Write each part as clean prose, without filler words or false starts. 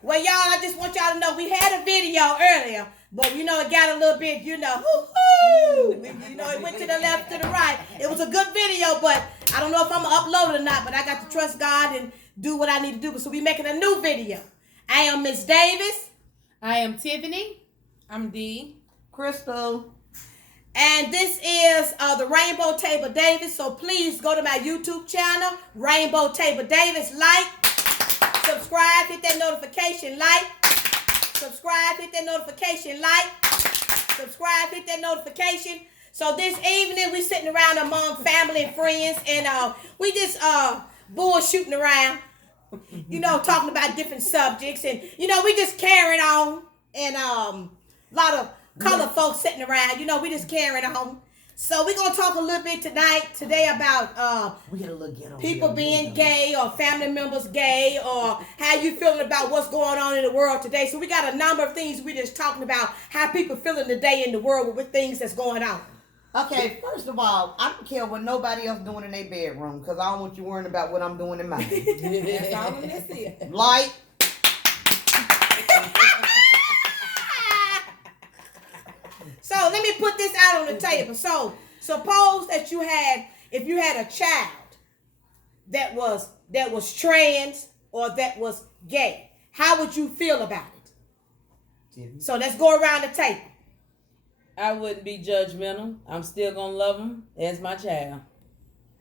Well, y'all, I just want y'all to know we had a video earlier, but you know it got a little bit, you know, it went to the left, to the right. It was a good video, but I don't know if I'm gonna upload it or not. But I got to trust God and do what I need to do. So we making a new video. I am Miss Davis. I am Tiffany. I'm Dee. Crystal. And this is the Rainbow Table Davis. So please go to my YouTube channel, Rainbow Table Davis. Like, subscribe, hit that notification, like, subscribe, hit that notification, like, subscribe, hit that notification. So this evening we sitting around among family and friends, and we just bullshooting around, talking about different subjects, and we just carrying on, and a lot of colored folks sitting around, we just carrying on. So we're going to talk a little bit today about people being gay or family members gay, or how you feeling about what's going on in the world today. So we got a number of things we're just talking about, how people feeling today in the world with things that's going on. Okay, first of all, I don't care what nobody else doing in their bedroom, because I don't want you worrying about what I'm doing in mine. That's all I'm gonna see. Like, so let me put this out on the table. So suppose that if you had a child that was trans or that was gay, how would you feel about it? So let's go around the table. I wouldn't be judgmental. I'm still gonna love them as my child.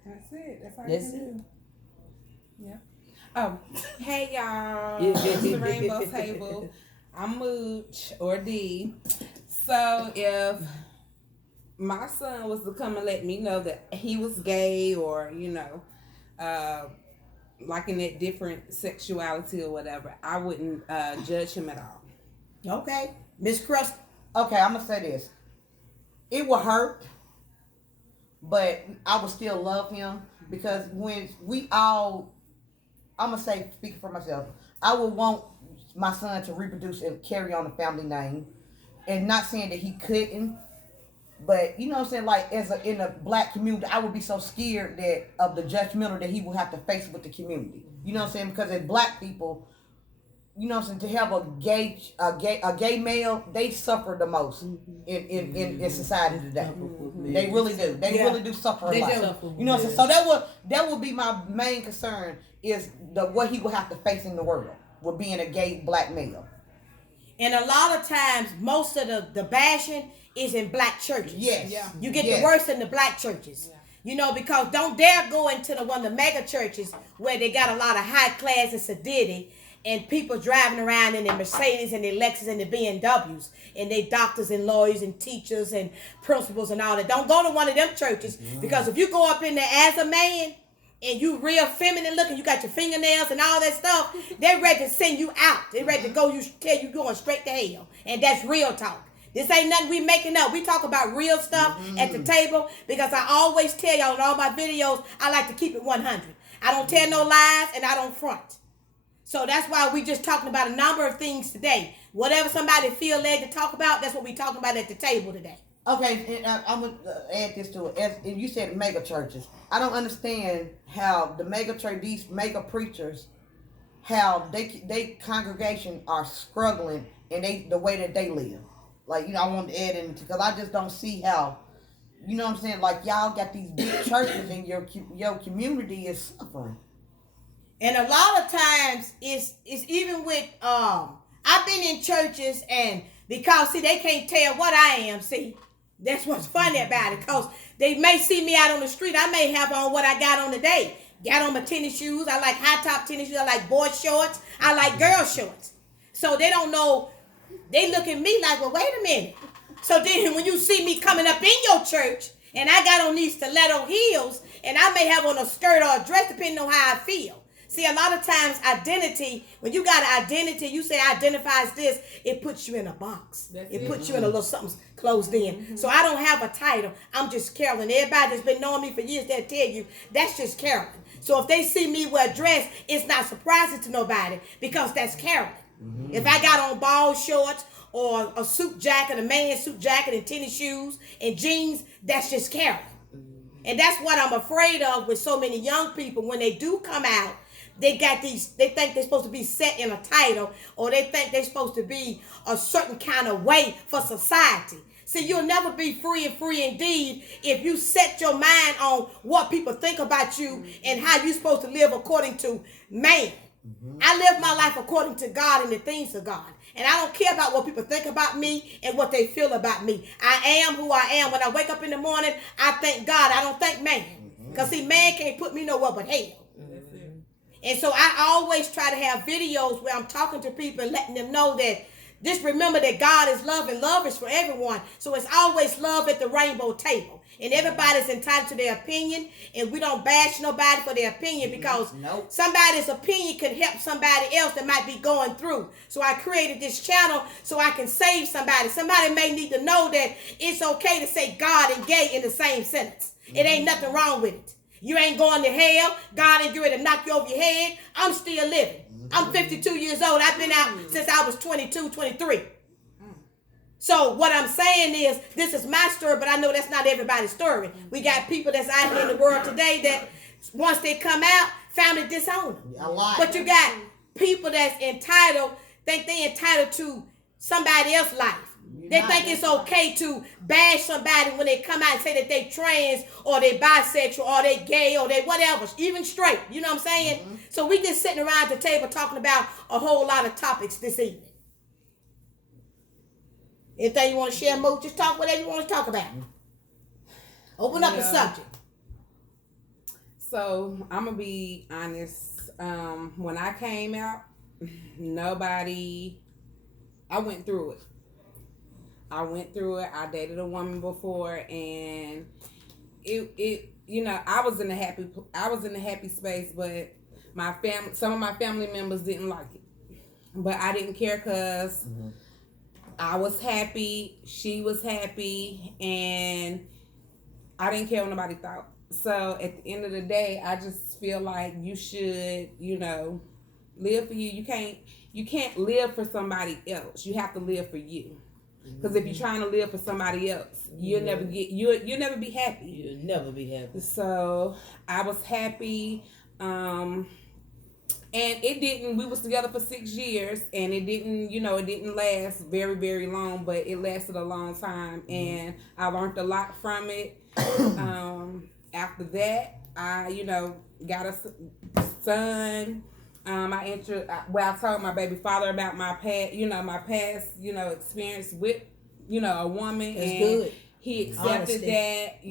That's it. That's all you can do. Yeah. Oh, hey y'all. It's the Rainbow Table. I'm Mooch or D. So if my son was to come and let me know that he was gay, or like in that different sexuality or whatever, I wouldn't judge him at all. Okay, Miss Crust. okay, I'm going to say this. It will hurt, but I would still love him, because when I'm going to say, speaking for myself, I would want my son to reproduce and carry on the family name. And not saying that he couldn't, but you know what I'm saying, like in a black community, I would be so scared of the judgmental that he would have to face with the community. You know what I'm saying? Because as black people, you know what I'm saying, to have a gay male, they suffer the most in society today. They really do. They really do suffer a lot. You know what I'm saying? So that would be my main concern, is what he would have to face in the world with being a gay black male. And a lot of times, most of the bashing is in black churches. Yes. Yeah. You get the worst in the black churches. Yeah. Because don't dare go into one of the mega churches where they got a lot of high class and sedity, and people driving around in their Mercedes and their Lexus and their BMWs, and they doctors and lawyers and teachers and principals and all that. Don't go to one of them churches, because if you go up in there as a man, and you real feminine looking, you got your fingernails and all that stuff, they're ready to send you out. They're ready to tell you going straight to hell. And that's real talk. This ain't nothing we making up. We talk about real stuff at the table, because I always tell y'all in all my videos, I like to keep it 100. I don't tell no lies, and I don't front. So that's why we just talking about a number of things today. Whatever somebody feel led to talk about, that's what we talking about at the table today. Okay, and I'm going to add this to it. As you said, mega churches. I don't understand how the these mega preachers, how they congregation are struggling in the way that they live. Like, I want to add in, because I just don't see how, you know what I'm saying, like y'all got these big churches and your community is suffering. And a lot of times it's even with I've been in churches, and because they can't tell what I am, that's what's funny about it, because they may see me out on the street. I may have on what I got on today. Got on my tennis shoes. I like high top tennis shoes. I like boy shorts. I like girl shorts. So they don't know. They look at me like, well, wait a minute. So then when you see me coming up in your church, and I got on these stiletto heels, and I may have on a skirt or a dress, depending on how I feel. See, a lot of times identity, when you got an identity, you say identify as this, it puts you in a box. It puts you in a little something closed in. So I don't have a title. I'm just Carolyn. Everybody that's been knowing me for years, they'll tell you, that's just Carolyn. So if they see me wear a dress, it's not surprising to nobody, because that's Carolyn. If I got on ball shorts or a suit jacket, a man's suit jacket and tennis shoes and jeans, that's just Carolyn. And that's what I'm afraid of with so many young people when they do come out. they think they're supposed to be set in a title, or they think they're supposed to be a certain kind of way for society. See, you'll never be free and free indeed if you set your mind on what people think about you and how you're supposed to live according to man. I live my life according to God and the things of God. And I don't care about what people think about me and what they feel about me. I am who I am. When I wake up in the morning, I thank God. I don't thank man. Because see, man can't put me nowhere but hell. And so I always try to have videos where I'm talking to people and letting them know that just remember that God is love and love is for everyone. So it's always love at the rainbow table. And everybody's entitled to their opinion. And we don't bash nobody for their opinion because somebody's opinion could help somebody else that might be going through. So I created this channel so I can save somebody. Somebody may need to know that it's okay to say God and gay in the same sentence. It ain't nothing wrong with it. You ain't going to hell. God ain't going to knock you over your head. I'm still living. I'm 52 years old. I've been out since I was 22, 23. So what I'm saying is, this is my story, but I know that's not everybody's story. We got people that's out here in the world today that once they come out, found it disown them. But you got people that's entitled, think they entitled to somebody else's life. They think it's okay to bash somebody when they come out and say that they trans or they bisexual or they gay or they whatever, even straight. You know what I'm saying? So we just sitting around the table talking about a whole lot of topics this evening. Anything you want to share, Mo? Just talk whatever you want to talk about. Open up the subject. So I'm gonna be honest. When I came out, I went through it. I dated a woman before, and it I was in a happy space, but some of my family members didn't like it, but I didn't care because I was happy, she was happy, and I didn't care what nobody thought. So at the end of the day, I just feel like you should, live for you. You can't live for somebody else. You have to live for you. Because if you're trying to live for somebody else, you'll never be happy. You'll never be happy. So I was happy. And we was together for 6 years, and it didn't last very, very long, but it lasted a long time, and I learned a lot from it. After that, I, got a son. I told my baby father about my past, experience with, a woman. That's and good. He accepted that,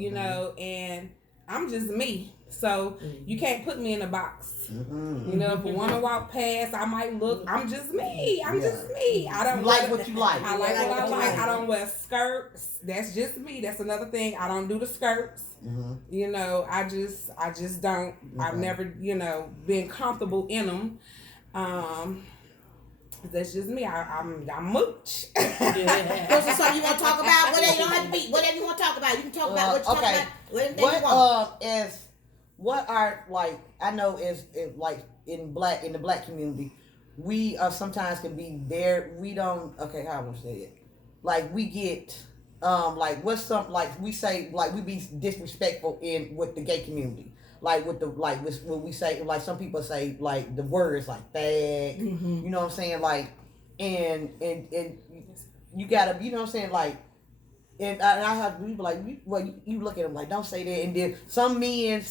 and I'm just me. So you can't put me in a box. If a woman walk past, I might look. I'm just me. Just me. I don't like what you like. I like what I like. I don't wear skirts. That's just me. That's another thing. I don't do the skirts. I just don't. I've never, been comfortable in them. That's just me. I'm mooch. This is something you want to talk about? Whatever you don't have to be. Whatever you want to talk about, you can talk about what you talk about. What are, like, I know is like in the black community, we sometimes can be there. We don't. Okay, how I want to say it? Like we get like what's some, like we say, like we be disrespectful with the gay community. Like with what we say, like some people say, like the words like fag. You know what I'm saying? Like and you gotta, you know what I'm saying? Like. And I have people like, you look at them like, don't say that. And then some men,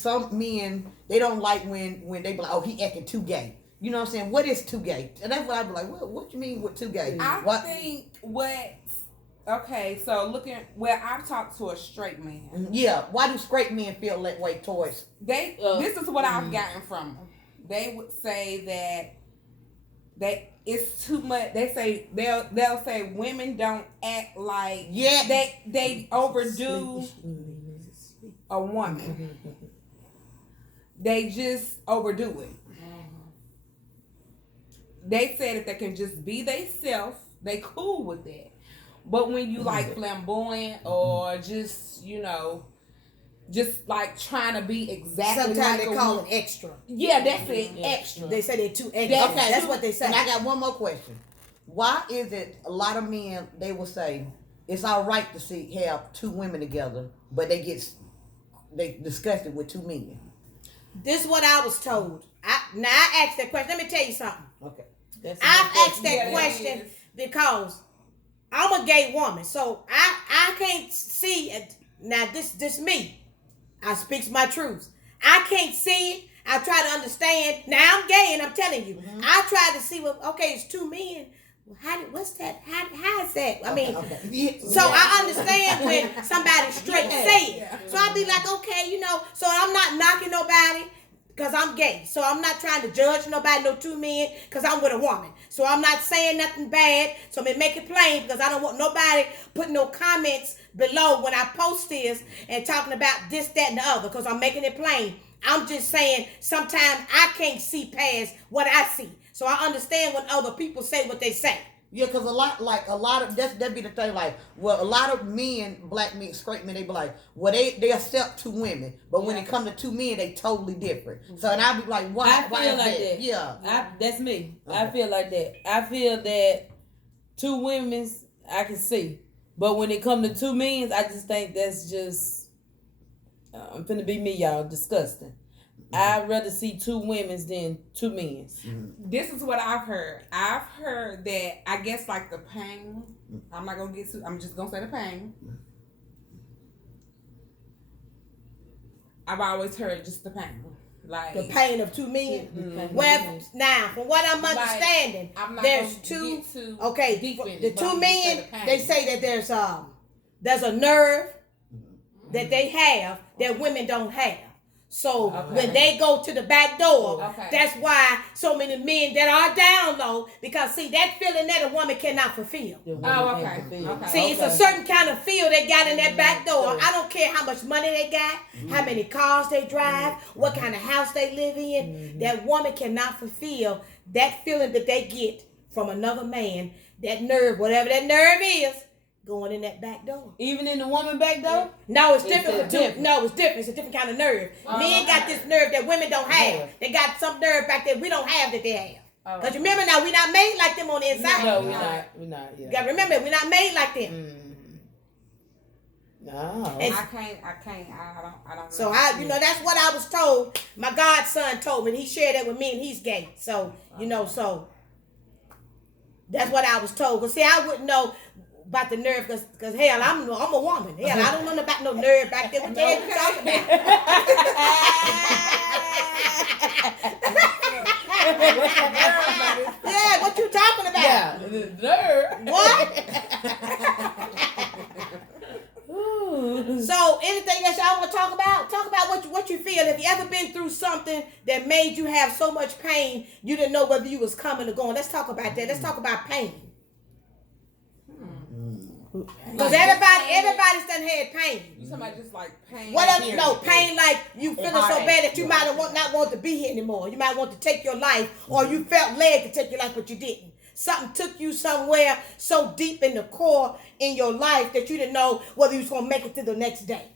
they don't like when they be like, oh, he acting too gay. You know what I'm saying? What is too gay? And that's what I be like, what you mean with too gay? I've talked to a straight man. Yeah. Why do straight men feel that way towards? This is what I've gotten from them. They would say that it's too much. They say they'll say women don't act like they overdo a woman. They just overdo it. They said if they can just be themselves, they cool with that. But when you like flamboyant or just just like trying to be exactly sometimes like they call it extra. Yeah, that's it. Extra. They say they're too extra. Okay, that's what they say. And I got one more question. Why is it a lot of men, they will say it's all right to have two women together, but they discuss it with two men? This is what I was told. I asked that question. Let me tell you something. Okay. I've asked that question because I'm a gay woman, so I can't see it. Now this me. I speaks my truth. I can't see it. I try to understand. Now I'm gay, and I'm telling you, I try to see what. Okay, it's two men. What's that? How is that? I mean, so I understand when somebody straight say it. So I be like, okay, So I'm not knocking nobody because I'm gay. So I'm not trying to judge nobody, no two men, because I'm with a woman. So I'm not saying nothing bad. So I'm gonna make it plain because I don't want nobody putting no comments below when I post this and talking about this, that, and the other. Because I'm making it plain. I'm just saying sometimes I can't see past what I see. So I understand when other people say what they say. Yeah, because a lot of that be the thing. Like, well, a lot of men, black men, straight men, they be like, well, they accept two women, but when it come to two men, they totally different. So, and I be like, why? I why feel is like that? that. Yeah, that's me. Okay. I feel like that. I feel that two women's I can see, but when it come to two men's, I just think that's just I'm finna be me, y'all. Disgusting. I'd rather see two women's than two men's. This is what I've heard. I've heard that I guess like the pain. I'm not gonna get to. I'm just gonna say the pain. I've always heard just the pain, like the pain of two men. Mm-hmm. Well, now from what I'm understanding, I'm not there's gonna two. get too Okay, deep in the it, but two I'm just saying men. the pain. They say that there's a nerve that they have that women don't have. So when they go to the back door, that's why so many men that are down low, because see that feeling that a woman cannot fulfill. See, it's a certain kind of feel they got in that back door. I don't care how much money they got, how many cars they drive, what kind of house they live in. That woman cannot fulfill that feeling that they get from another man, that nerve, whatever that nerve is, going in that back door. Even in the woman back door? No, it's different. No, it's different. It's a different kind of nerve. Men got this nerve that women don't have. They got some nerve back there we don't have that they have. Because remember now, we're not made like them on the inside. No, we're not. We're not. Yeah. You got to remember, we're not made like them. No. I can't. I don't. So that's what I was told. My godson told me. He shared that with me, and he's gay. So so that's what I was told. Cause see, I wouldn't know about the nerve, cause hell, I'm a woman. Hell, I don't know about no nerve back there. What the hell you talking about? Yeah, what you talking about? Yeah, the nerve. What? So anything else y'all want to talk about? Talk about what you feel. Have you ever been through something that made you have so much pain you didn't know whether you was coming or going? Let's talk about that. Let's talk about pain. Because everybody's done had pain. You talking about just like pain? Whatever, no, pain like you feeling so bad that you might not want to be here anymore. You might want to take your life, or you felt led to take your life, but you didn't. Something took you somewhere so deep in the core in your life that you didn't know whether you was gonna make it to the next day.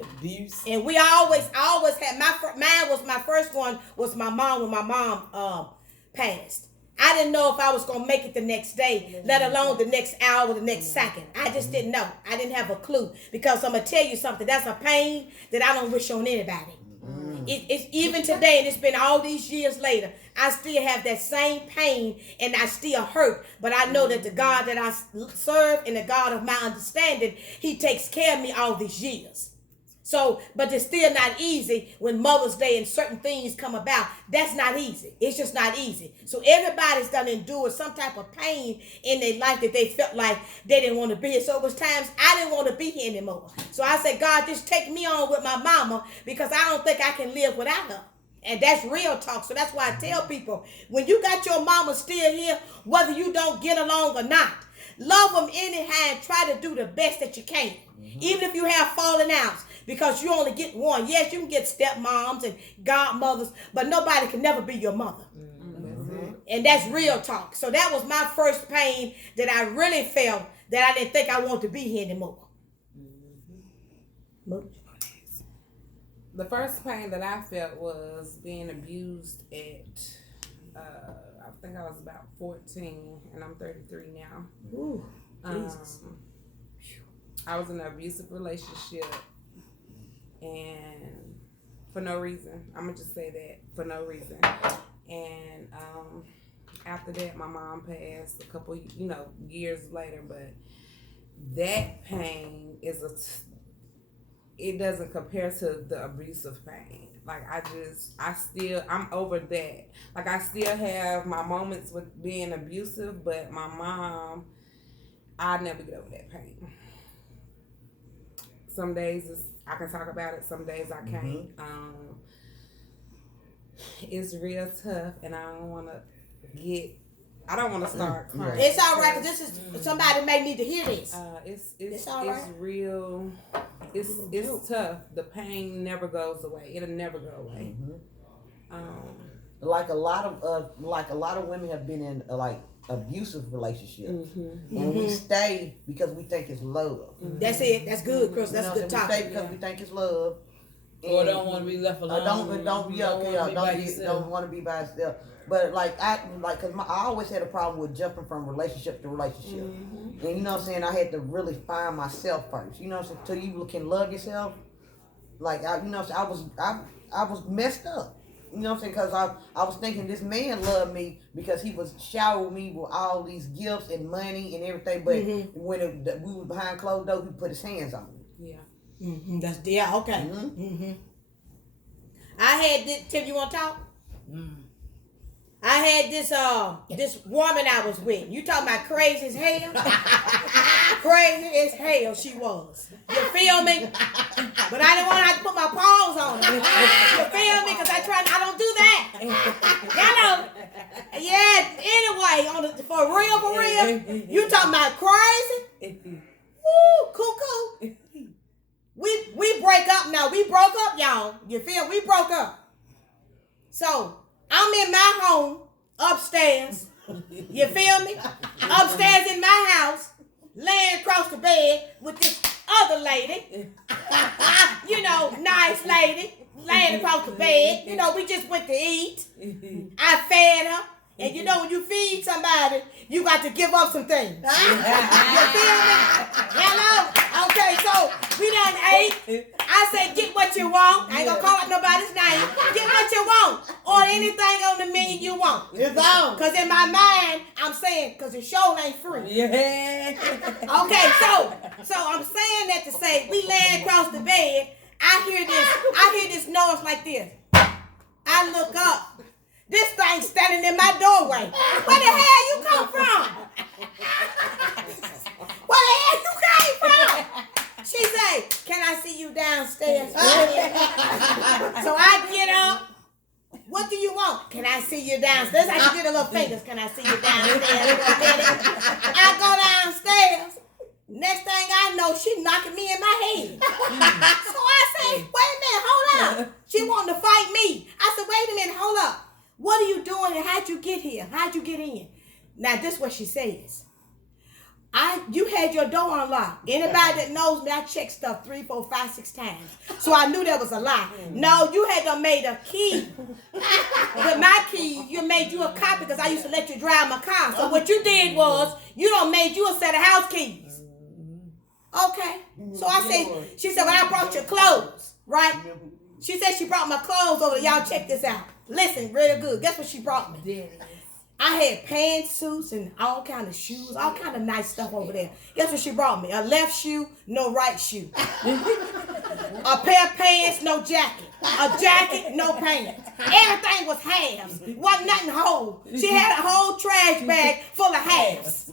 Abuse. And I always had my first one was my mom when my mom passed. I didn't know if I was going to make it the next day, let alone the next hour, the next second. I just didn't know. I didn't have a clue. Because I'm going to tell you something. That's a pain that I don't wish on anybody. It's even today, and it's been all these years later, I still have that same pain, and I still hurt. But I know that the God that I serve and the God of my understanding, He takes care of me all these years. So, but it's still not easy when Mother's Day and certain things come about. That's not easy. It's just not easy. So everybody's done endured some type of pain in their life that they felt like they didn't want to be here. So it was times I didn't want to be here anymore. So I said, God, just take me on with my mama, because I don't think I can live without her. And that's real talk. So that's why I tell people, when you got your mama still here, whether you don't get along or not, love them anyhow and try to do the best that you can. Even if you have fallen outs. Because you only get one. Yes, you can get stepmoms and godmothers, but nobody can never be your mother. And that's real talk. So that was my first pain that I really felt that I didn't think I wanted to be here anymore. The first pain that I felt was being abused at, I think I was about 14, and I'm 33 now. Ooh, Jesus. I was in an abusive relationship. And for no reason. I'm gonna just say that for no reason. And after that, my mom passed a couple, years later. But that pain it doesn't compare to the abusive pain. Like I'm over that. Like I still have my moments with being abusive, but my mom, I never get over that pain. Some days I can talk about it. Some days I can't. It's real tough, and I don't want to start crying. It's all right, because this is somebody may need to hear this. It's all right. real. It's tough. The pain never goes away. It'll never go away. Like a lot of women have been in abusive relationships, and we stay because we think it's love. That's it. That's good, Chris. That's good talk. We stay because we think it's love. Or don't want to be left alone. Don't want to be by yourself. But cause I always had a problem with jumping from relationship to relationship, and you know what I'm saying. I had to really find myself first. You know what I'm saying. Till you can love yourself. I was messed up. You know what I'm saying? Because I was thinking this man loved me because he was showering me with all these gifts and money and everything. But when we were behind closed doors, he put his hands on me. Yeah. Okay. I had this. Tim, you want to talk? I had this woman I was with. You talking about crazy as hell? Crazy as hell she was. You feel me? But I didn't want to have to put my paws on her. You feel me? Because I don't do that. Yeah, anyway, for real, you talking about crazy? Woo, cuckoo. We break up now. We broke up, y'all. You feel? We broke up. So I'm in my home upstairs. You feel me? Upstairs in my house, laying across the bed with this other lady. Nice lady, laying across the bed. We just went to eat. I fed her. And when you feed somebody, you got to give up some things. You feel me? Hello? Okay, so we done ate. I said, get what you want. I ain't gonna call out nobody's name. Get what you want. Or anything on the menu you want. It's on. Because in my mind, I'm saying, because the show ain't free. Yeah. Okay, so I'm saying that to say, we laying across the bed. I hear this noise like this. I look up. This thing standing in my doorway. Where the hell you come from? Where the hell you came from? She say, can I see you downstairs? So I get up. What do you want? Can I see you downstairs? I can get a little fingers. Can I see you downstairs? I go downstairs. Next thing I know, she knocking me in my head. So I say, wait a minute, hold up. She wanting to fight me. I said, wait a minute, hold up. What are you doing and how'd you get here? How'd you get in? Now, this is what she says. You had your door unlocked. Anybody that knows me, I check stuff 3, 4, 5, 6 times. So I knew that was a lie. No, you had to made a key. With my key, you made you a copy because I used to let you drive my car. So what you did was, you done made you a set of house keys. Okay. So I said, she said, well, I brought your clothes, right? She said she brought my clothes over. Y'all check this out. Listen, real good. Guess what she brought me? I had pantsuits and all kind of shoes, all kind of nice stuff over there. Guess what she brought me? A left shoe, no right shoe. A pair of pants, no jacket. A jacket, no pants. Everything was halves. Wasn't nothing whole. She had a whole trash bag full of halves.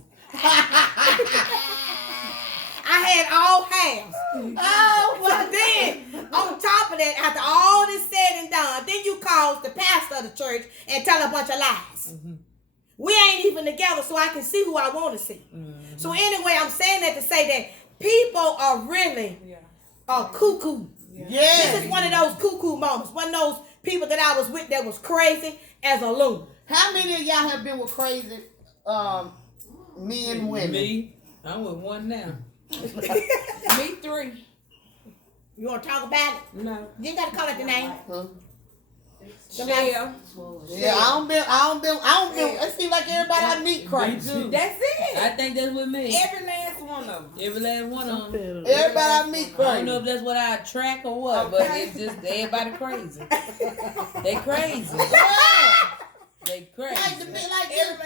I had all halves. Oh, well then, on top of that, after all this said and done, then you call the pastor of the church and tell a bunch of lies. We ain't even together, so I can see who I want to see. So anyway, I'm saying that to say that people are really cuckoo. This is one of those cuckoo moments. One of those people that I was with that was crazy as a loon. How many of y'all have been with crazy men and women? Me? I'm with one now. Me 3. You want to talk about it? No. You ain't got to call it the name. Shell. Yeah, I don't been. It seems like everybody I meet crazy. Me too. That's it. I think that's with me. Every last one. one of them. Every last one of them. Everybody I meet I don't crazy. know if that's what I track or what, but Okay. it's just everybody crazy. They crazy. They crazy. Like the men, like every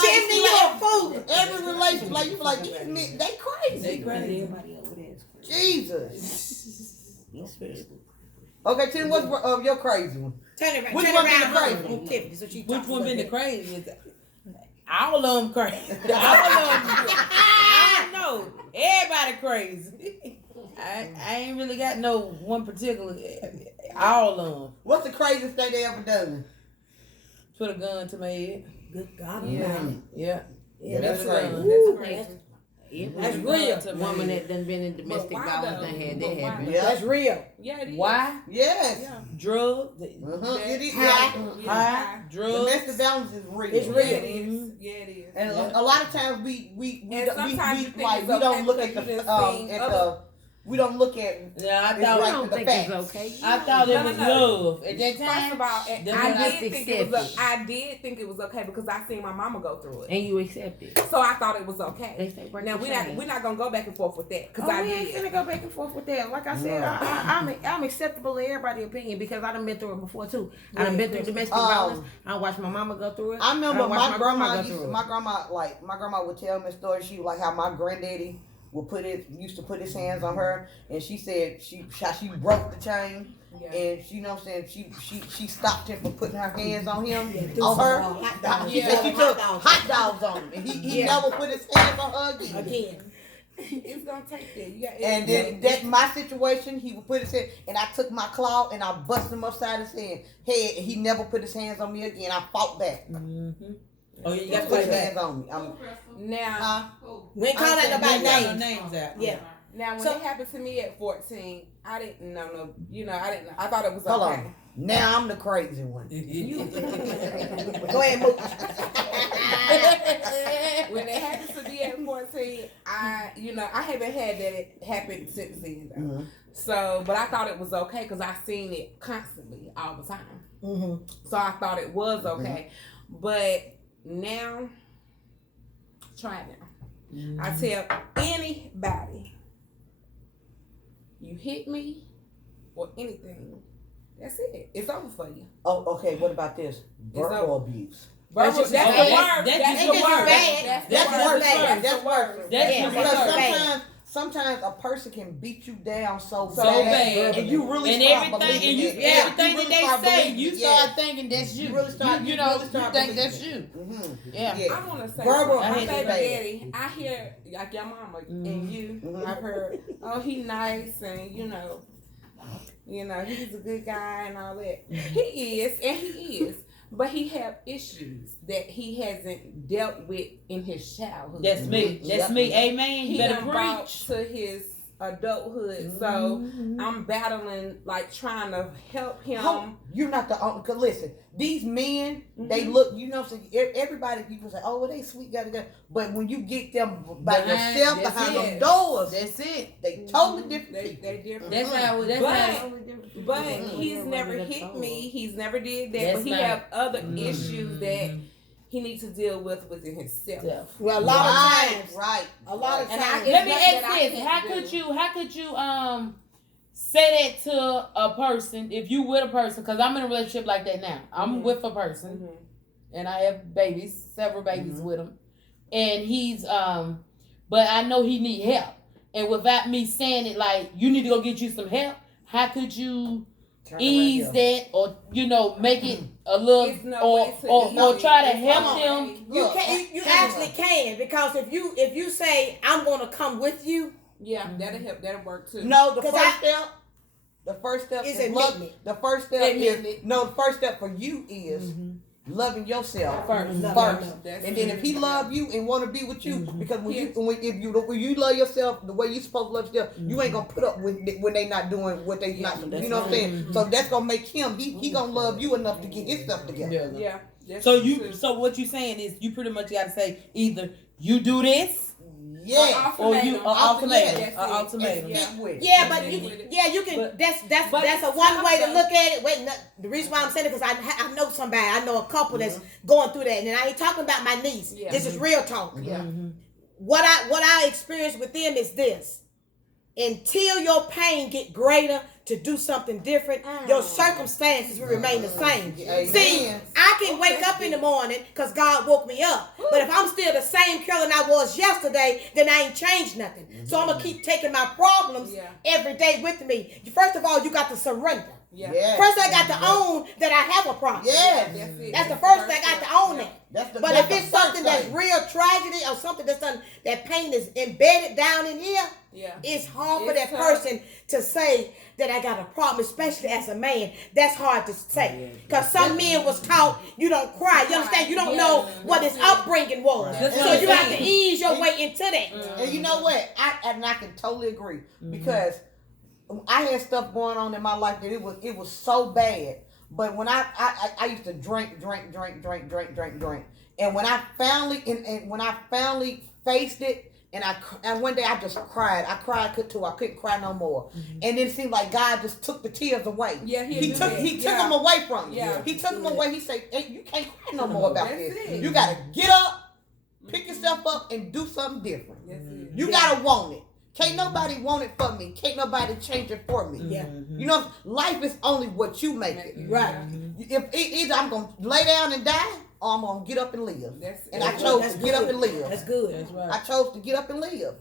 Tiffany, you a fool. every relationship, like you be like these men, they crazy. They crazy. Everybody over there is crazy. Jesus. He's crazy. Okay, Tim, what's your crazy one? Turn it around. Which Turn one it been around. the crazy? Move Tiffany, so she Which talks one about been the that. craziest? All of them crazy. All of them. I don't know. Everybody crazy. I ain't really got no one particular. All of them. What's the craziest thing they ever done? Put a gun to my head. Good God Yeah. Almighty. Yeah. Yeah, that's Put a crazy. gun. That's crazy. That's Put a gun real. to my Woman head. that done been in domestic why violence though? done had But that why happen. though? Yeah. That's real. Yeah, it is. Why? Yes. Yeah. Drugs. Uh-huh. It is. High. Yeah. High. Drugs. Domestic violence is real. It's Yeah, real. it is. Yeah, it is. And Yeah. a lot of times we And sometimes you think like it's we don't okay look at because the you done seen at other- the we don't look at Yeah, I It's thought. right. I don't the think facts. it's okay. I thought it No, was no, no. love at that time. First of all, Then I when I did think it was. accept I did think it was okay because I seen my mama go through it, And you accept it. so I thought it was They okay. say break Now the we're chain. not gonna go back and forth with that because Oh, I we ain't did. finna go back and forth with that. Like I said, I'm acceptable in everybody's opinion because I done been through it before too. I done been through domestic violence. I watched my mama go through it. I remember done watched my grandma go used through to, it. my grandma would tell me a story. She was like how my granddaddy would used to put his hands on her, and she said she broke the chain, Yeah. and she, you know what I'm saying, she stopped him from putting her hands on him, do on some, her. hot dogs. She said she Yeah. took Hot dogs. hot dogs on him, and he Yeah. never put his hands on her again. Again. It's gonna take that. You got. And then that my situation, he would put his hand, and I took my claw and I busted him upside his head, and he never put his hands on me again. I fought back. Mm-hmm. Oh, you He got to put put his that. hands on me. now, We ain't calling I nobody said, names. names out. Yeah. now when So- it happened to me at 14, I didn't know no. You know, I didn't. I thought it was Hold okay. on. Now I'm the crazy one. Go ahead, Mooch. When it happened to me at 14, I haven't had that happen since then though. Mhm. So, but I thought it was okay because I seen it constantly all the time. Mm-hmm. So I thought it was okay. But now, try it now. I tell anybody, you hit me or anything, that's it. It's over for you. Oh, okay. What about this? Verbal abuse. Verbal, just- that's okay, the word. that's That's just the as word. bad. That's That's worse. bad. That's worse. That's Yeah, just Because that's bad. sometimes a person can beat you down so So bad, bad. and you really And start everything, believing and you, it. Yeah, everything really that start they say, believing you it. start thinking that's you. You really start- you you know, really start you think believing that's it. you. Mhm. Yeah. Yeah. I want to say, Verbal my abuse is baby bad. daddy, I hear, like your mama and you, Mhm. I've heard, oh, he nice and, you know, he's a good guy and all that. He is. But he have issues that he hasn't dealt with in his childhood. That's me. That's Yep. me. Amen. You He better done brought preach. to his adulthood. So I'm battling, like trying to help him. You're not the only. Cause listen, these men, they Mhm. look. You know, what I'm saying, everybody. People say, "Oh, well, they sweet, gotta." But when you get them by Behind- yourself that's behind it. them doors, That's it. they totally different. They, people. they different. That's how. That's But- how. But Mhm. he's never hit me. He's never did that. That's but he not- have other Mhm. issues that he needs to deal with within himself. Yeah. Well, a lot of times, right. a lot of And I times, get- Let me nothing ask that I this: can't how do. could you say that to a person if you with a person? Because I'm in a relationship like that now. I'm Mhm. with a person, Mhm. and I have babies, several babies Mhm. with him, and he's but I know he need help, and without me saying it, like you need to go get you some help. How could you Turn ease around that, or make it a little, It's no or way to or, ease or it. try to It's help no them? way. you Look, can. You turn actually around. can, because if you say I'm gonna come with you, Yeah, that'll help. That'll work too. No, the 'Cause first step Is is admitting love. it. The first step Admitting is it. no. The first step for you is loving yourself First. first. That's And then if he love you and want to be with you, because when you love yourself the way you supposed to love yourself, you ain't gonna put up with it when they not doing what they not. that's You know what I'm right. saying? So that's gonna make him. He gonna love you enough to get his stuff together. Yeah. That's So true. so what you saying is you pretty much got to say either you do this Yeah. or you Ultimatum. ultimatum, That's it. ultimatum. Yeah. Stick with it. yeah, but That's you it. can. But- That's but a it's one way to tough, look at it. Wait, no, the reason why I'm saying it because I know somebody. I know a couple that's going through that, and I ain't talking about my niece. Yeah. This is real talk. Yeah. what I experience with them is this: until your pain get greater to do something different, your circumstances will remain the same. See, I can wake up in the morning because God woke me up. But if I'm still the same Carolyn I was yesterday, then I ain't changed nothing. So I'm going to keep taking my problems every day with me. First of all, you got to surrender. Yeah. First, I got to own that I have a problem. That's the first thing. I got to own that. But if it's something that's real tragedy or something that's done, that pain is embedded down in here, it's hard for that person to say that I got a problem, especially as a man. That's hard to say. Because some men was taught you don't cry. You understand? You don't know what his upbringing was. So you have to ease your way into that. And you know what? I can totally agree. Because I had stuff going on in my life that it was so bad. But when I used to drink. And when I finally faced it, and one day I just cried. I cried till I couldn't cry no more. And it seemed like God just took the tears away. Yeah, he took them away from me. Yeah. He took them away. He said, hey, you can't cry no more about this. You gotta get up, pick yourself up, and do something different. You gotta want it. Can't nobody want it for me. Can't nobody change it for me. You know, life is only what you make it. Right. If either I'm gonna lay down and die, or I'm gonna get up and live. And I chose to get up and live. That's good. That's right. I chose to get up and live.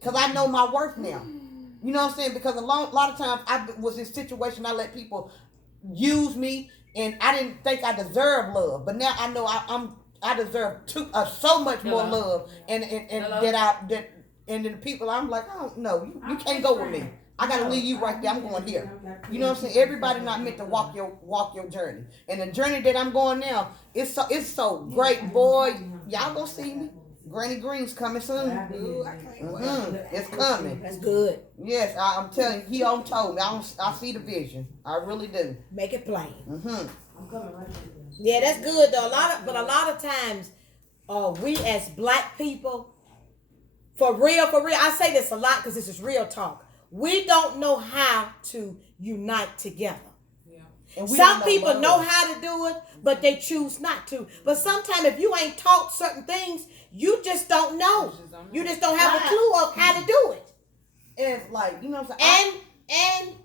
Because I know my worth now. You know what I'm saying? Because a lot of times I was in situations I let people use me, and I didn't think I deserved love. But now I know I deserve so much more love, and then the people I'm like, I don't know, you can't go with me. I gotta leave you right there. I'm going here. You know what I'm saying? Everybody not meant to walk your journey. And the journey that I'm going now, it's so great, boy. Y'all gonna see me. Granny Green's coming soon. It's coming. That's good. Yes, I'm telling you, he on told me. I see the vision. I really do. Make it plain. I'm coming right here. Yeah, that's good though. A lot of times, we as black people, for real, I say this a lot because this is real talk. We don't know how to unite together. And some people know how to do it, but they choose not to. But sometimes if you ain't taught certain things, you just don't know. You just don't have a clue of how to do it. And like, you know what I'm saying?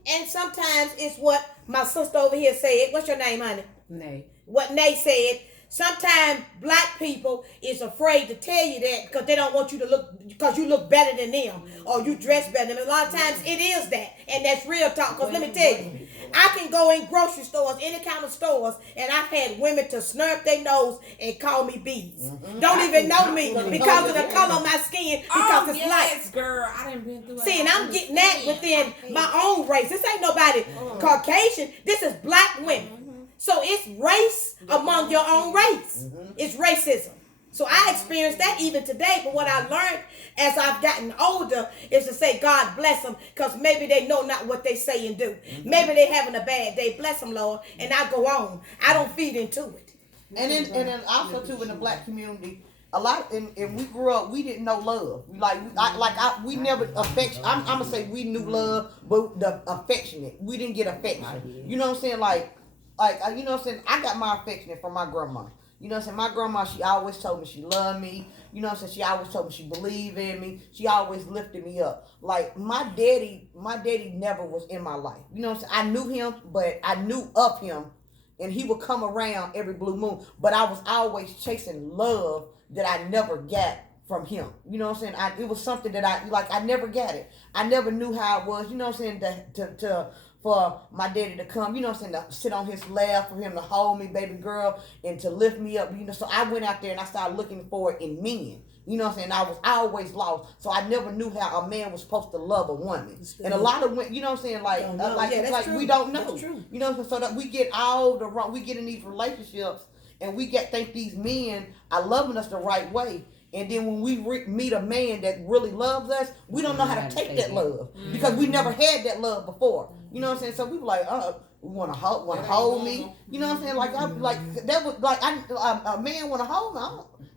And sometimes it's what my sister over here said. What's your name, honey? Nay. What Nay said. Sometimes black people is afraid to tell you that because they don't want you to look, because you look better than them or you dress better than them. A lot of times it is that, and that's real talk. Because let me tell you, I can go in grocery stores, any kind of stores, and I've had women to snurp their nose and call me bees. Don't even know me because of the color of my skin, because it's light. Girl, I done been through. See, and I'm getting that within my own race. This ain't nobody Caucasian. This is black women. So it's race among your own race. It's racism. So I experienced that even today. But what I learned as I've gotten older is to say, God bless them, because maybe they know not what they say and do. Maybe they having a bad day. Bless them, Lord. And I go on. I don't feed into it. And then also too in the black community, a lot, and we grew up, we didn't know love. We never affection. I'm gonna say we knew love, but the affectionate, we didn't get affection. You know what I'm saying? Like, you know what I'm saying? I got my affection from my grandma. You know what I'm saying? My grandma, she always told me she loved me. You know what I'm saying? She always told me she believed in me. She always lifted me up. Like, my daddy never was in my life. You know what I'm saying? I knew him, but I knew of him. And he would come around every blue moon. But I was always chasing love that I never got from him. You know what I'm saying? It was something that I never got it. I never knew how it was. You know what I'm saying? For my daddy to come, you know what I'm saying, to sit on his lap, for him to hold me, baby girl, and to lift me up, you know. So I went out there and I started looking for it in men. You know what I'm saying? I was always lost. So I never knew how a man was supposed to love a woman. And a lot of women, you know what I'm saying, we don't know. You know what I'm saying? So that we get in these relationships and we think these men are loving us the right way. And then when we meet a man that really loves us, we don't know how to take that love because we never had that love before. You know what I'm saying? So we were like, we want to hold me. You know what I'm saying? Like, that was like, a man want to hold me.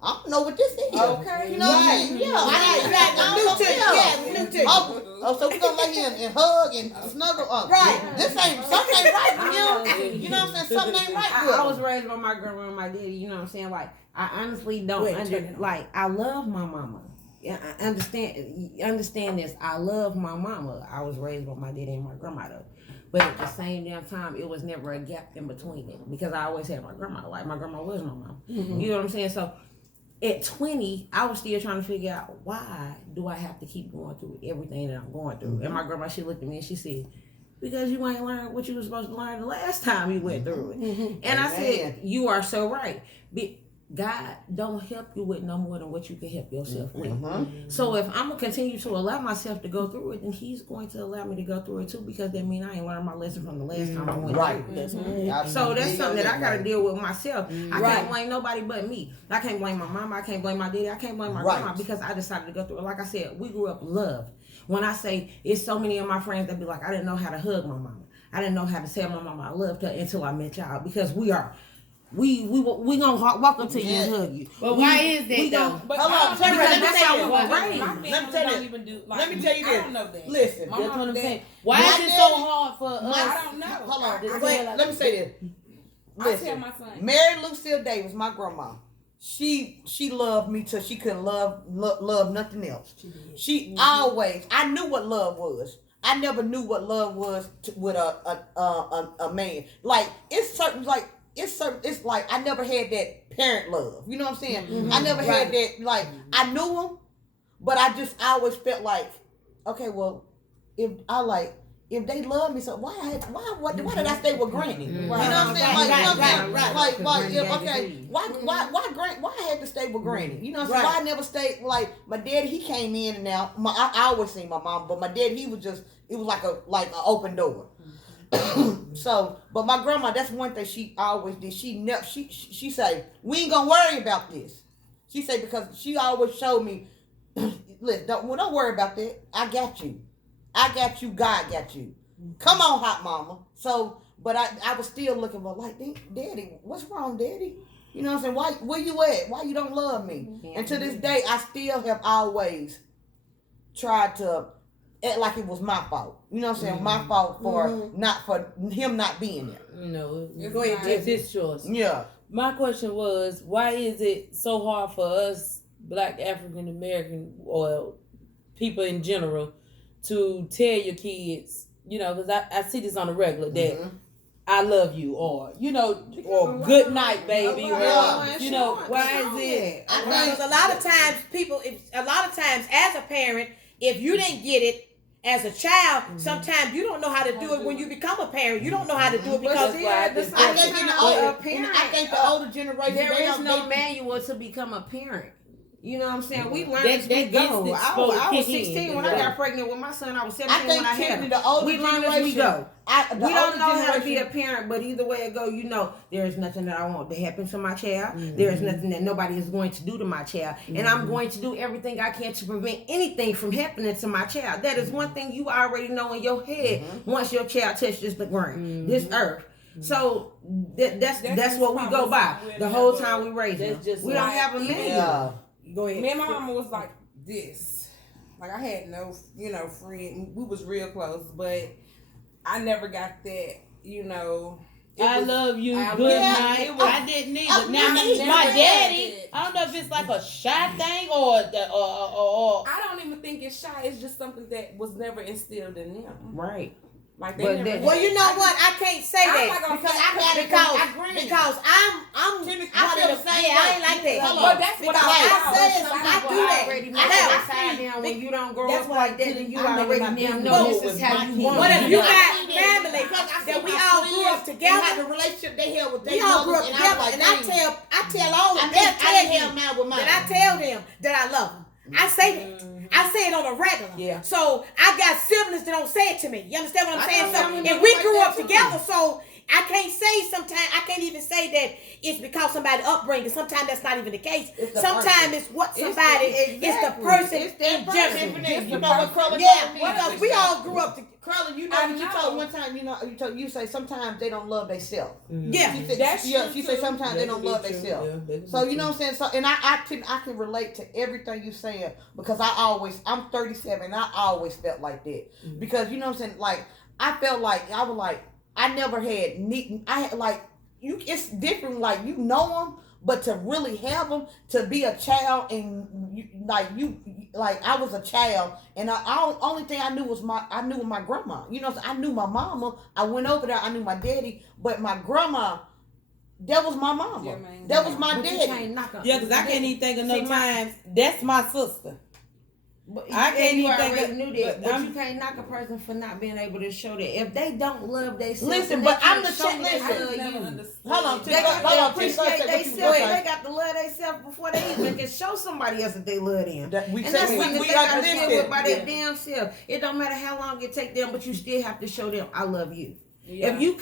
I don't know what this is. Okay. You know what I'm saying? Yeah. New to you. Oh, so we're going to lay here and hug and snuggle up. Right. Something ain't right with him. You know what I'm saying? Something ain't right with him. I was raised by my grandma and my daddy, you know what I'm saying? Like, I honestly don't like, I love my mama. yeah, I understand this. I love my mama. I was raised by my daddy and my grandmother. But at the same damn time, it was never a gap in between it because I always had my grandma. Like my grandma was my mom. Mm-hmm. You know what I'm saying? So at 20, I was still trying to figure out why do I have to keep going through everything that I'm going through. And my grandma, she looked at me and she said, because you ain't learned what you were supposed to learn the last time you went through it. Mm-hmm. And I said, you are so right. God don't help you with no more than what you can help yourself with. Mm-hmm. So if I'm gonna continue to allow myself to go through it, then He's going to allow me to go through it too, because that means I ain't learned my lesson from the last time I went Right. through it. Mm-hmm. So that's something that I gotta deal with myself. I Right. can't blame nobody but me. I can't blame my mama. I can't blame my daddy. I can't blame my Right. grandma because I decided to go through it. Like I said, we grew up loved. When I say it's so many of my friends that be like, I didn't know how to hug my mama. I didn't know how to tell my mama I loved her until I met y'all, because we gonna walk up to you and hug you. But why is that though? But Hold I on, don't know, let me that's tell how you we what. were Right. raised. My Let me family tell don't you- even do like. let me tell you I this. don't know that. Listen, My That's what mom I'm dad- saying. Why My is it daddy- so hard for us? I don't know. Hold on. I Wait, let me say this. I tell Listen, my son. Mary Lucille Davis, my grandma, she loved me till she couldn't love nothing else. She always, I knew what love was. I never knew what love was with a man. Like it's like I never had that parent love. You know what I'm saying? Mm-hmm. I never had Right. that. Like I knew him, but I always felt like, okay, well, if they love me, so why did I stay with Granny? You know what I'm saying? Like, you know what I'm saying? Why I had to stay with Granny? You know what I'm saying? Right. Why I never stayed, like, my daddy, he came in and out. I always seen my mom, but my dad, it was like an open door. So, but my grandma, that's one thing she always did. She say, we ain't gonna worry about this. She say, because she always showed me, listen, don't worry about that. I got you. God got you. Come on, hot mama. So, but I was still looking for, like, Daddy, what's wrong, Daddy? You know what I'm saying? Where you at? Why you don't love me? And to this day, I still have always tried to act like it was my fault. You know what I'm saying? My fault for him not being there. No, Go ahead, it's his choice. Yeah. My question was, why is it so hard for us Black African American or people in general to tell your kids, you know, because I see this on a regular, that I love you, or, you know, or good night, baby, or, you know, why is it? Because a lot of times as a parent, if you didn't get it as a child, sometimes you don't know how to do it when you become a parent. You don't know how to do it because I think the older generation, there is no manual to become a parent. You know what I'm saying? We learned as we that go. instinct's I supposed to was kick in, 16 when yeah. I got pregnant with my son. I was 17 I think when I had typically him. the older We learn as we generation, go. the We don't older know how to be a generation- parent, but either way it go, you know, there is nothing that I want to happen to my child. There is nothing that nobody is going to do to my child. And I'm going to do everything I can to prevent anything from happening to my child. That is one thing you already know in your head once your child touches the ground, this earth. So that's what we go by the whole time we raise them. We don't have a manual. Yeah. Go ahead. Me and my mama was like this. Like I had no, friend. We was real close, but I never got that, I love you. I Good love- night. it was- I didn't either. Now I never my had daddy. it. I don't know if it's like a shy thing or I don't even think it's shy. It's just something that was never instilled in them. Right. Like they But never. then- Well, you know what? I can't say I'm that not gonna because say- I'm I because I'm Timmy, I I feel feel the the same. same I way. ain't like that. Hold on. But that's what Because I said was. I do that. Already I know know. upside down when you don't grow That's up what like I that, did. then you I know already my now business know with this is my how you kids. want What it. if you Yeah. got family that we all grew up And together? had the relationship they had with We their all grew up mothers, together, like, and I tell all of them. They'll I tell didn't you have mine with mine. that I tell them that I love them. I say that. I say it on a regular. Yeah. So I got siblings that don't say it to me. You understand what I'm I saying? know So, some and we like grew that up too. together. So I can't say sometimes. I can't even say that it's because somebody upbringing. Sometimes that's not even the case. It's the Sometimes person. it's what It's somebody. the- It's the exactly. person It's that in person. general. You know what Curly Yeah, told me? because we all grew up together. Curly, you know I what you know. told one time. You say sometimes they don't love themselves. Yeah. She said, That's yeah, true, she said too. sometimes they don't love themselves. So you know what I'm saying. So and I can relate to everything you saying because I'm 37 and I always felt like that because you know what I'm saying. Like I felt like I never had I had like it's different. Like you know them, But to really have them, to be a child, and I was a child, and only thing I knew was I knew my grandma. You know, I knew my mama. I went over there. I knew my daddy, but my grandma, that was my mama. Yeah, man. That was my But you daddy. can't knock her. Yeah, because I can't even think of no times. That's my sister. But I can't you even think already of- knew that, but but you can't knock a person for not being able to show that. If they don't love themselves, Listen, they but I'm can't the show check- they listen. I just love never you. understood. Hold on, it. They got hold to on, appreciate please, themselves. okay. They got to love themselves before they even can show somebody else that they love them. That we And say- that's we- something we that they got to understand. deal with by their Yeah. damn self. It don't matter how long it take them, but you still have to show them I love you. Yeah. If you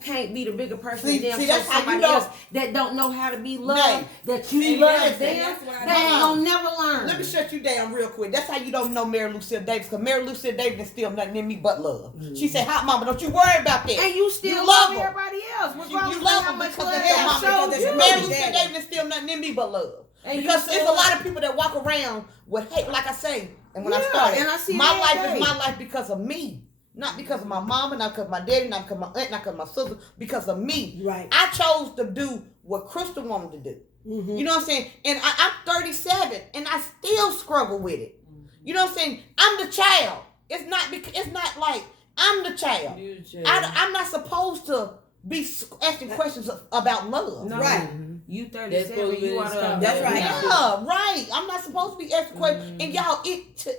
can't be the bigger person See, than them, see, show that's how you somebody know- else that don't know how to be loved, Nay. that you See, love listen, them, that's what I they ain't know. gonna never learn. Let me shut you down real quick. That's how you don't know Mary Lucille Davis, because Mary Lucille Davis is still nothing in me but love. She said, "Hot mama, don't you worry about that." And you still You love love 'em. everybody else, You regardless of love how them much because love of they their mama. showed because you. there's Mary Daddy. Lucille Davis is still nothing in me but love. And you Because there's still- a lot of people that walk around with hate, like I say, and when I Yeah, started, and I see my that life day. is my life because of me. Not because of my mama, not because of my daddy, not because of my aunt, not because of my sister, because of me. Right. I chose to do what Crystal wanted to do. Mm-hmm. You know what I'm saying? And I'm 37 and I still struggle with it. You know what I'm saying? I'm the child. It's not like I'm the child. I'm not supposed to be asking questions about love. No, Right. you That's 37, what you we are was the talking That's about. right. Yeah, right. I'm not supposed to be asking questions. And y'all,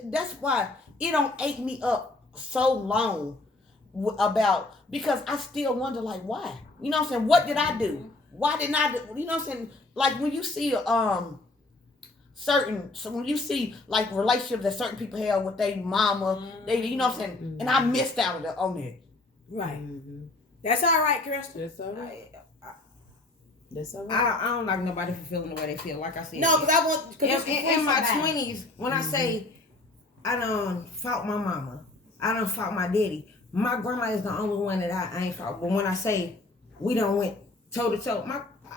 that's why it don't ate me up so long about, because I still wonder, like, why? You know what I'm saying? What did I do? Why didn't I do? You know what I'm saying? Like when you see when you see like relationships that certain people have with their mama, they, you know what I'm saying? And I missed out on it. Right. That's all right, Crystal. That's all right. That's all right. I don't like nobody for feeling the way they feel. Like I said, No, because I want. in my 20s, when I say I done fought my mama, I done fought my daddy. My grandma is the only one that I ain't fought. But when I say we done went toe to toe,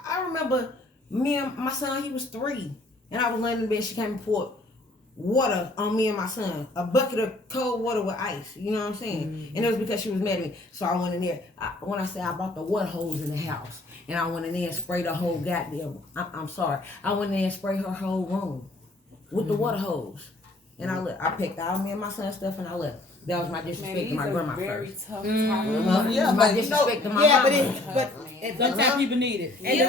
I remember me and my son, he was 3, and I was laying in bed. She came and poured water on me and my son, a bucket of cold water with ice. You know what I'm saying? And it was because she was mad at me. So I went in there. When I say I bought the water hose in the house, and I went in there and sprayed the whole goddamn. I'm sorry. I went in there and sprayed her whole room with the water hose. And I picked all me and my son's stuff and I left. That was my disrespect to my grandma very first. tough Yeah, my but disrespect to my Yeah, mama. but Sometimes people need it. And Yeah.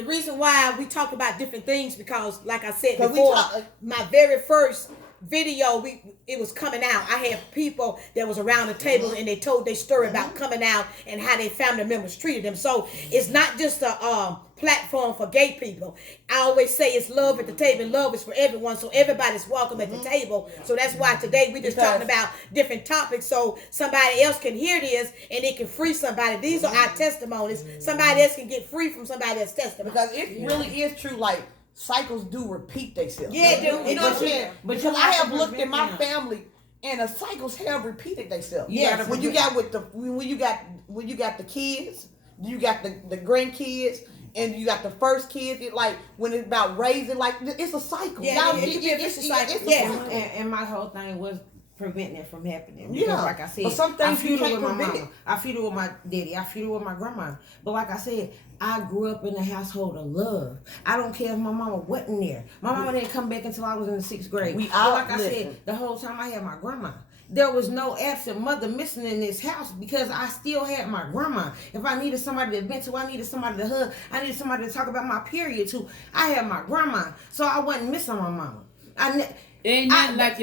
the reason why we talk about different things, because like I said 'Cause we before, talk- my very first video, it was coming out. I had people that was around the table and they told their story about coming out and how their family members treated them. So it's not just a platform for gay people. I always say it's love at the table, and love is for everyone, so everybody's welcome at the table. So that's why today we just talking about different topics, so somebody else can hear this and it can free somebody. These are our testimonies. Somebody else can get free from somebody else's testimony. Because it really is true, like, cycles do repeat themselves. Yeah, it do. You know what I'm saying? But Because you I have have to looked at my prevent family, and the cycles have repeated themselves. Yes. When you got when you got the kids, you got the grandkids, and you got the first kids. It, like when it's about raising, like it's a cycle. Yeah, Y'all, it could be a vicious cycle. It's a Yeah. cycle. And my whole thing was preventing it from happening. Because Yeah. like I said, But some things I you feuded can't with my prevent. mama. I feuded with my daddy. I feuded with my grandma. But like I said, I grew up in a household of love. I don't care if my mama wasn't there. My mama didn't come back until I was in the 6th grade. We But all like I listen. said, the whole time I had my grandma. There was no absent mother missing in this house because I still had my grandma. If I needed somebody to vent to, I needed somebody to hug, I needed somebody to talk about my period to, I had my grandma. So I wasn't missing my mama. Ain't nothing like